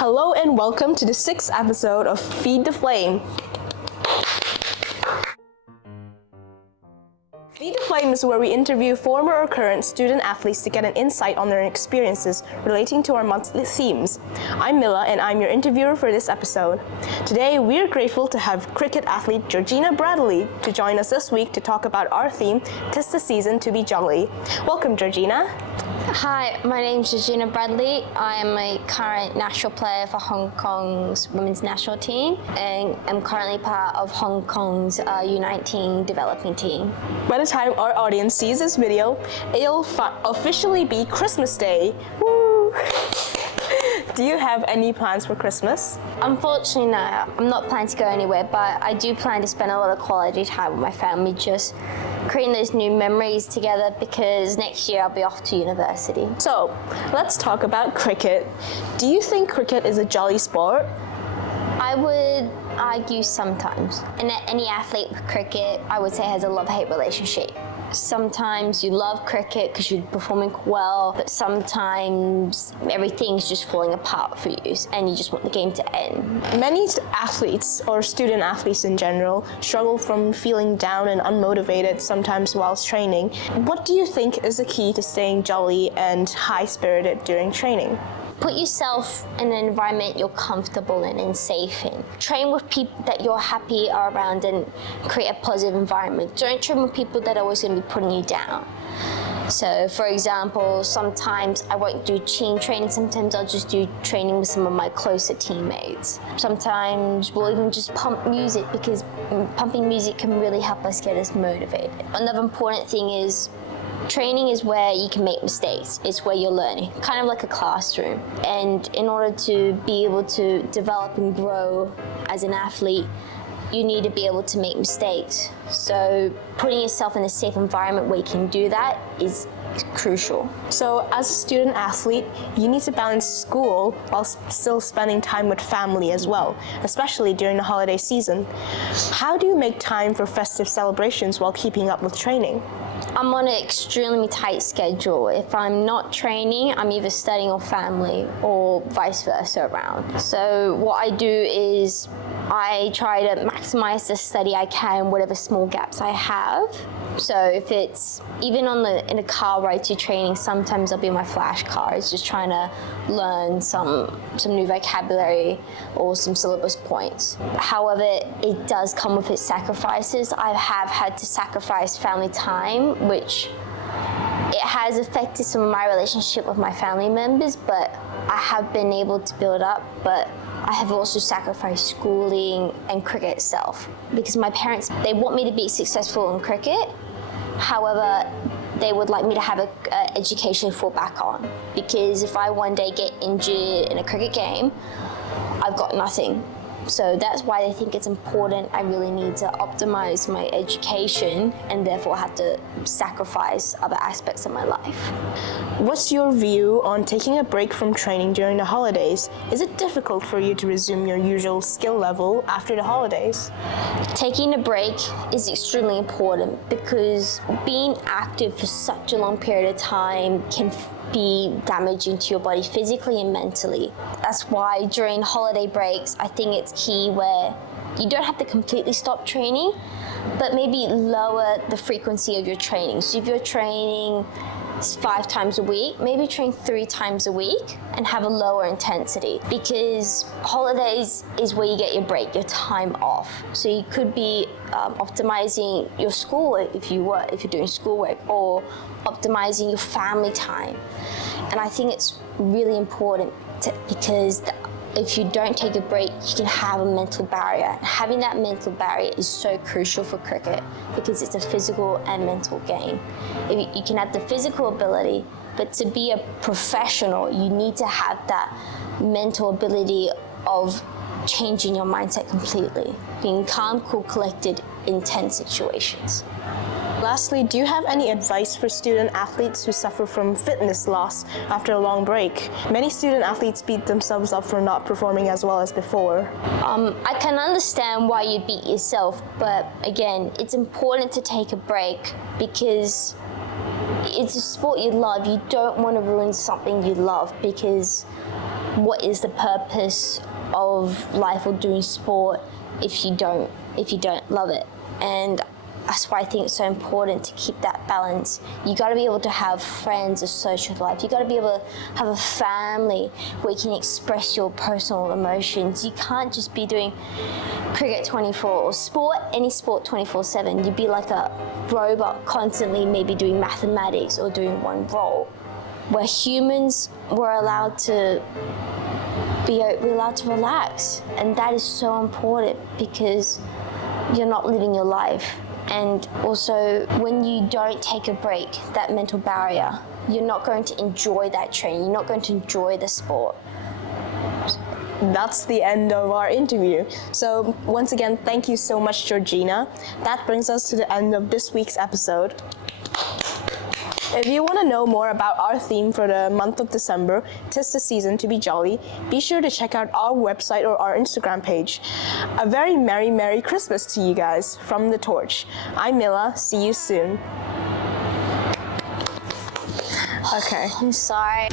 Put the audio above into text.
Hello and welcome to the 6th episode of Feed the Flame. Feed the Flame is where we interview former or current student athletes to get an insight on their experiences relating to our monthly themes. I'm Milla and I'm your interviewer for this episode. Today we're grateful to have cricket athlete Georgina to join us this week to talk about our theme, 'Tis the Season to be Jolly. Welcome, Georgina. Hi, my name is Georgina Bradley. I am a current national player for Hong Kong's women's national team and am currently part of Hong Kong's U19 developing team. By the time our audience sees this video, it'll officially be Christmas Day. Woo! Do you have any plans for Christmas? Unfortunately, no. I'm not planning to go anywhere, but I do plan to spend a lot of quality time with my family, just creating those new memories together because next year I'll be off to university. So, let's talk about cricket. Do you think cricket is a jolly sport? I would argue sometimes. And any athlete with cricket, I would say, has a love-hate relationship. Sometimes you love cricket because you're performing well, but sometimes everything's just falling apart for you and you just want the game to end. Many athletes, or student athletes in general, struggle from feeling down and unmotivated sometimes whilst training. What do you think is the key to staying jolly and high-spirited during training? Put yourself in an environment you're comfortable in and safe in. Train with people that you're happy are around and create a positive environment. Don't train with people that are always going to be putting you down. So, for example, sometimes I won't do team training. Sometimes I'll just do training with some of my closer teammates. Sometimes we'll even just pump music because pumping music can really help us get us motivated. Another important thing is training is where you can make mistakes. It's where you're learning, kind of like a classroom. And in order to be able to develop and grow as an athlete, you need to be able to make mistakes. So putting yourself in a safe environment where you can do that is crucial. So as a student athlete, you need to balance school while still spending time with family as well, especially during the holiday season. How do you make time for festive celebrations while keeping up with training? I'm on an extremely tight schedule. If I'm not training, I'm either studying or family or vice versa around. So what I do is I try to maximize the study I can, whatever small gaps I have. So if it's even in a car ride to training, sometimes I'll be in my flashcards just trying to learn some new vocabulary or some syllabus points. However, it does come with its sacrifices. I have had to sacrifice family time, which it has affected some of my relationship with my family members, but I have been able to build up. But I have also sacrificed schooling and cricket itself because my parents, they want me to be successful in cricket. However, they would like me to have an education to fall back on because if I one day get injured in a cricket game, I've got nothing. So that's why I think it's important. I really need to optimize my education and therefore have to sacrifice other aspects of my life. What's your view on taking a break from training during the holidays? Is it difficult for you to resume your usual skill level after the holidays? Taking a break is extremely important because being active for such a long period of time can be damaging to your body physically and mentally. That's why during holiday breaks, I think it's key where you don't have to completely stop training, but maybe lower the frequency of your training. So if you're training 5 times a week, maybe train 3 times a week and have a lower intensity because holidays is where you get your break, your time off. So you could be optimizing your schoolwork if you're doing schoolwork or optimizing your family time. And I think it's really important because if you don't take a break, you can have a mental barrier. And having that mental barrier is so crucial for cricket because it's a physical and mental game. You can have the physical ability, but to be a professional, you need to have that mental ability of changing your mindset completely, being calm, cool, collected in tense situations. Lastly, do you have any advice for student athletes who suffer from fitness loss after a long break? Many student athletes beat themselves up for not performing as well as before. I can understand why you beat yourself, but again, it's important to take a break because it's a sport you love. You don't want to ruin something you love because what is the purpose of life or doing sport if you don't love it? And that's why I think it's so important to keep that balance. You got to be able to have friends, a social life. You got to be able to have a family where you can express your personal emotions. You can't just be doing cricket 24 or any sport 24/7. You'd be like a robot constantly maybe doing mathematics or doing one role. Where humans were allowed to relax, and that is so important because you're not living your life. And also, when you don't take a break, that mental barrier, you're not going to enjoy that training, you're not going to enjoy the sport. That's the end of our interview. So once again, thank you so much, Georgina. That brings us to the end of this week's episode. If you want to know more about our theme for the month of December, 'tis the season to be jolly, be sure to check out our website or our Instagram page. A very Merry Christmas to you guys from The Torch. I'm Milla, see you soon. Okay. I'm sorry.